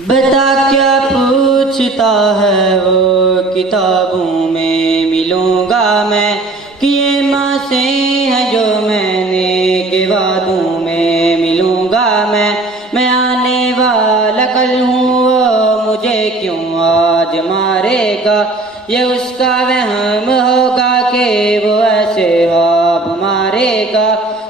बता क्या पूछता है वो, किताबों में मिलूंगा मैं, किए माँ से है जो मैंने, के वादों में मिलूंगा मैं आने वाला कल हूँ, वो मुझे क्यों आज मारेगा, ये उसका वहम होगा कि वो ऐसे ख्वाब मारेगा,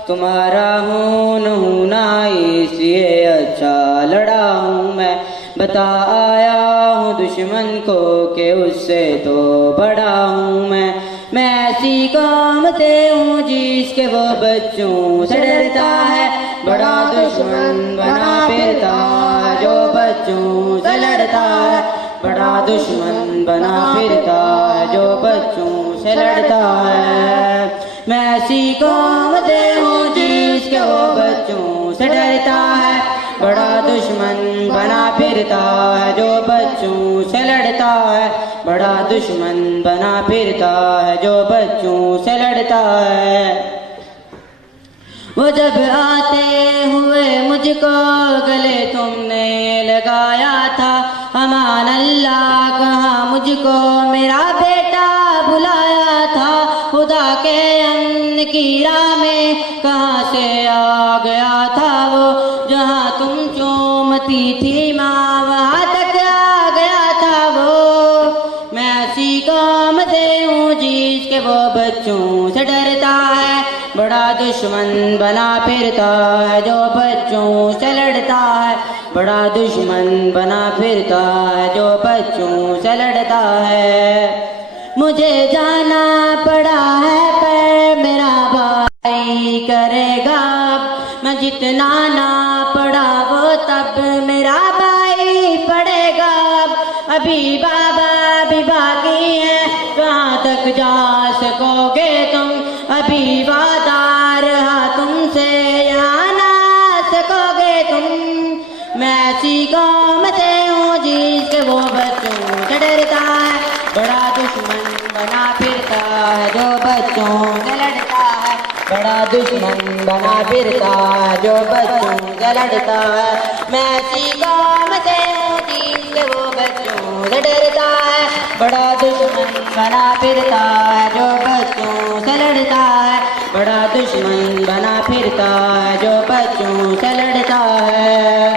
तुम्हारा हूँ ना इसलिए अच्छा लड़ा हूँ मैं, बता आया हूँ दुश्मन को कि उससे तो बड़ा हूँ मैं ऐसी कौम से हूँ जिसके वो बच्चों से डरता है, बड़ा दुश्मन बना फिरता है जो बच्चों से लड़ता है, बड़ा दुश्मन बना फिरता है जो बच्चों से लड़ता है। मैं ऐसी कौम से हूँ जिसके वो बच्चों से डरता है, बड़ा दुश्मन बना फिरता है जो बच्चों से लड़ता है, बड़ा दुश्मन बना फिरता है जो बच्चों से लड़ता है। वो जब आते हुए मुझको गले तुमने लगाया था, अमान अल्लाह कहाँ मुझको मेरा बेटा बुलाया था, खुदा के अमन की राह में कहाँ से आ गया था वो, जहाँ तुम चूमती थी माँ वहाँ तक आ गया था वो। मैं ऐसी कौम से हूँ जिसके वो बच्चों से डरता है, बड़ा दुश्मन बना फिरता है जो बच्चों से लड़ता है, बड़ा दुश्मन बना फिरता है जो बच्चों से लड़ता है। मुझे जाना पड़ा है पर मेरा भाई करेगा, मैं जितना ना पढ़ा वो तब मेरा भाई पढ़ेगा, अभी बाबा भी बाकी है कहाँ तक जा सकोगे तुम, अभी वादा रहा तुमसे यहाँ ना सकोगे तुम। मैं ऐसी कौम से हूँ जिसके वो बच्चों से डरता है, बड़ा दुश्मन बना फिरता है जो बच्चों से लड़ता है, बड़ा दुश्मन बना फिरता है जो बच्चों से लड़ता है। मैं ऐसी कौम से हूँ जिसके वो बच्चों से डरता है, बड़ा दुश्मन बना फिरता है जो बच्चों से लड़ता है, बड़ा दुश्मन बना फिरता है जो बच्चों से लड़ता है।